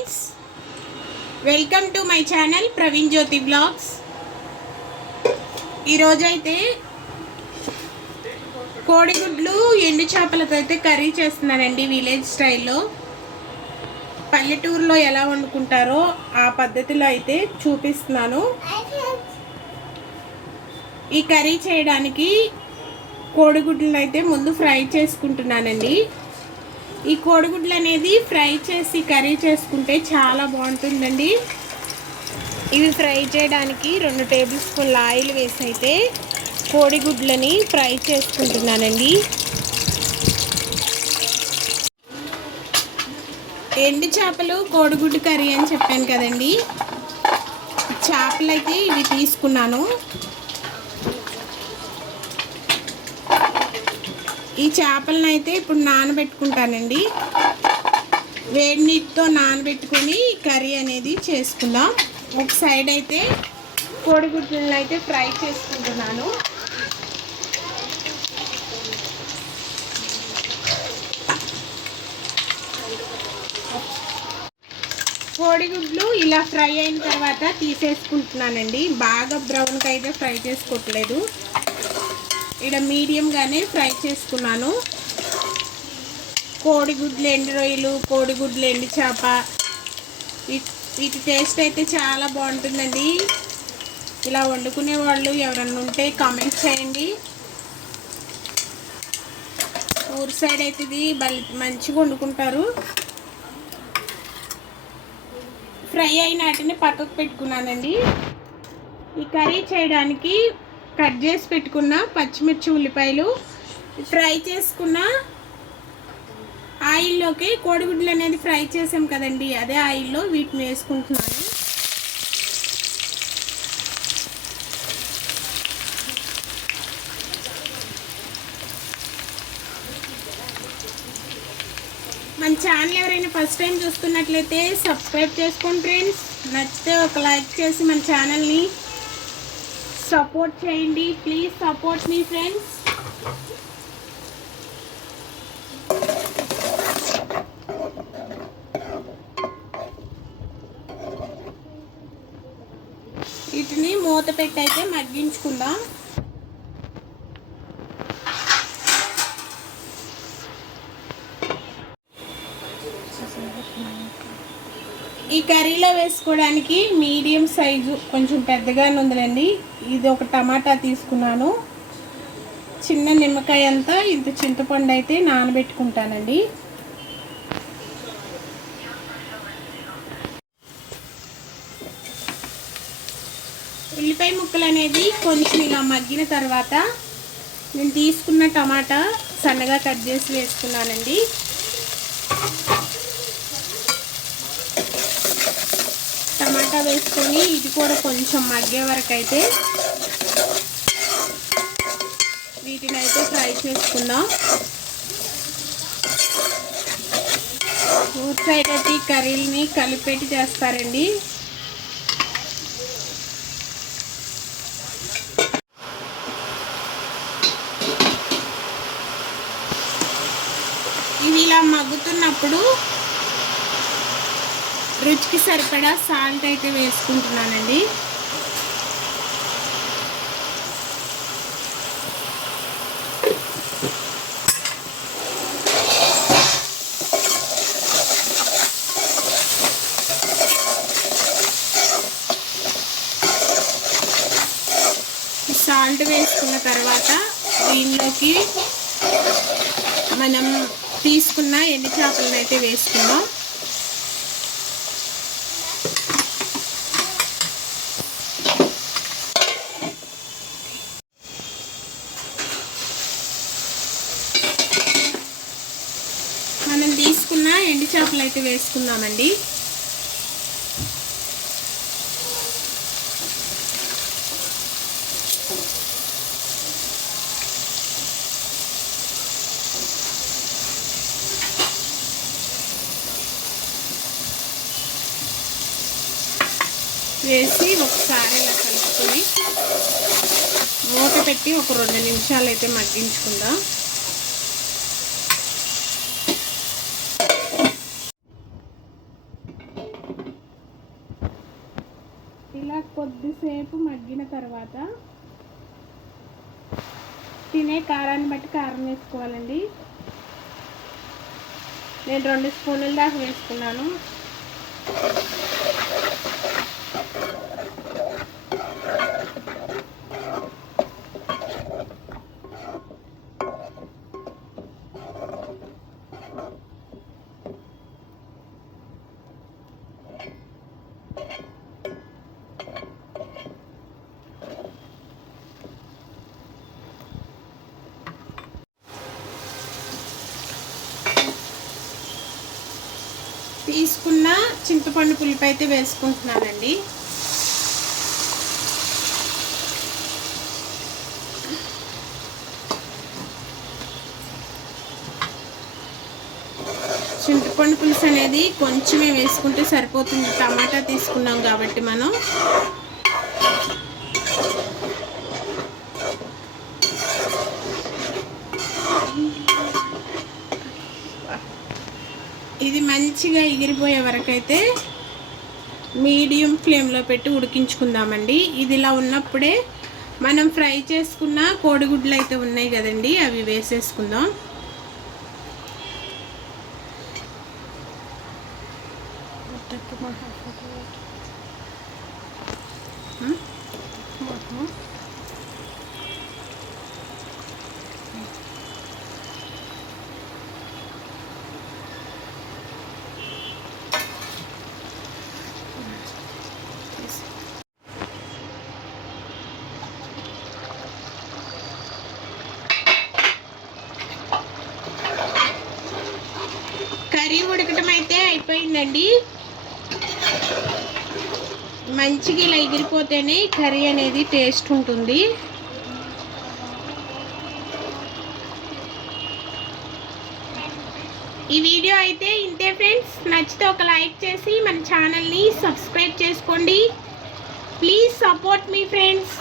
Friends welcome to my channel Praveen Jyothi blogs ఈరోజైతే కోడిగుడ్లు ఎండు చేపలతో అయితే కర్రీ చేస్తున్నానండి విలేజ్ స్టైల్లో. పల్లెటూరులో ఎలా వండుకుంటారో ఆ పద్ధతిలో అయితే చూపిస్తున్నాను. ఈ కర్రీ చేయడానికి కోడిగుడ్లను అయితే ముందు ఫ్రై చేసుకుంటున్నానండి. ఈ కోడిగుడ్లు అనేది ఫ్రై చేసి కర్రీ చేసుకుంటే చాలా బాగుంటుందండి. ఇవి ఫ్రై చేయడానికి రెండు టేబుల్ స్పూన్ల ఆయిల్ వేసి అయితే కోడిగుడ్లని ఫ్రై చేసుకుంటున్నానండి. ఎండు చేపలు కోడిగుడ్డు కర్రీ అని చెప్పాను కదండి. చేపలు అయితే ఇవి తీసుకున్నాను. ఈ చేపలను అయితే ఇప్పుడు నానబెట్టుకుంటానండి. వేడి నీటితో నానబెట్టుకొని కర్రీ అనేది చేసుకుందాం. ఒక సైడ్ అయితే కోడిగుడ్లను అయితే ఫ్రై చేసుకుంటున్నాను. కోడిగుడ్లు ఇలా ఫ్రై అయిన తర్వాత తీసేసుకుంటున్నానండి. బాగా బ్రౌన్కి అయితే ఫ్రై చేసుకోవట్లేదు. ఇక్కడ మీడియంగానే ఫ్రై చేసుకున్నాను. కోడిగుడ్లు ఎండు రొయ్యలు కోడిగుడ్లు ఎండు చేప. వీటి టేస్ట్ అయితే చాలా బాగుంటుందండి. ఇలా వండుకునే వాళ్ళు ఎవరన్నా ఉంటే కామెంట్ చేయండి. ఊరు సైడ్ అయితే ఇది మంచిగా వండుకుంటారు. ఫ్రై అయిన వాటిని పక్కకు పెట్టుకున్నానండి. ఈ కర్రీ చేయడానికి కట్ చేసి పెట్టుకున్న పచ్చిమిర్చి ఉల్లిపాయలు ఫ్రై చేసుకున్న ఆయిల్లోకి కోడిగుడ్లు అనేది ఫ్రై చేసాం కదండి. అదే ఆయిల్లో వీటిని వేసుకుంటున్నాను. మన ఛానల్ ఎవరైనా ఫస్ట్ టైం చూస్తున్నట్లయితే సబ్స్క్రైబ్ చేసుకోండి ఫ్రెండ్స్. నచ్చితే ఒక లైక్ చేసి మన ఛానల్ని సపోర్ట్ చేయండి. ప్లీజ్ సపోర్ట్ మీ ఫ్రెండ్స్ వీటిని మూత పెట్టి అయితే మగ్గించుకుందాం. ఈ కర్రీలో వేసుకోవడానికి మీడియం సైజు కొంచెం పెద్దగానే ఉందిలేండి. ఇది ఒక టమాటా తీసుకున్నాను. చిన్న నిమ్మకాయ అంతా ఇంత చింతపండు అయితే నానబెట్టుకుంటానండి. ఉల్లిపాయ ముక్కలు అనేది కొంచెం ఇలా మగ్గిన తర్వాత నేను తీసుకున్న టమాటా సన్నగా కట్ చేసి వేసుకున్నానండి. టమాటా వేసుకొని ఇది కూడా కొంచెం మగ్గే వరకు అయితే వీటిని అయితే ఫ్రై చేసుకుందాం. ఊర్ సైడ్ అయితే ఈ కర్రీలని కలిపెట్టి చేస్తారండి. ఇవి ఇలా మగ్గుతున్నప్పుడు రుచికి సరిపడా సాల్ట్ అయితే వేసుకుంటున్నానండి. సాల్ట్ వేసుకున్న తర్వాత దీనిలోకి మనం తీసుకున్న ఎన్ని చేపలను అయితే వేసుకున్నాం మనం తీసుకున్న ఎండు చేపలు అయితే వేసుకుందామండి. వేసి ఒకసారి ఇలా కలుపుకొని మూత పెట్టి ఒక రెండు నిమిషాలు అయితే మగ్గించుకుందాం. ఇలా కొద్దిసేపు మగ్గిన తర్వాత తినే కారాన్ని బట్టి కారం వేసుకోవాలండి. నేను రెండు స్పూన్ల దాకా వేసుకున్నాను. తీసుకున్న చింతపండు పులుపు అయితే వేసుకుంటున్నానండి. చింతపండు పులుసు అనేది కొంచెమే వేసుకుంటే సరిపోతుంది. టమాటా తీసుకున్నాం కాబట్టి మనం. ఇది మంచిగా ఎగిరిపోయే వరకైతే మీడియం ఫ్లేమ్లో పెట్టి ఉడికించుకుందామండి. ఇది ఇలా ఉన్నప్పుడే మనం ఫ్రై చేసుకున్న కోడిగుడ్లు అయితే ఉన్నాయి కదండి అవి వేసేసుకుందాం. కర్రీ ఉడకటం అయితే అయిపోయిందండి. మంచిగా ఇలా ఎగిరిపోతేనే కర్రీ అనేది టేస్ట్ ఉంటుంది. ఈ వీడియో అయితే ఇంతే ఫ్రెండ్స్. నచ్చితే ఒక లైక్ చేసి మన ఛానల్ని సబ్స్క్రైబ్ చేసుకోండి. ప్లీజ్ సపోర్ట్ మీ ఫ్రెండ్స్.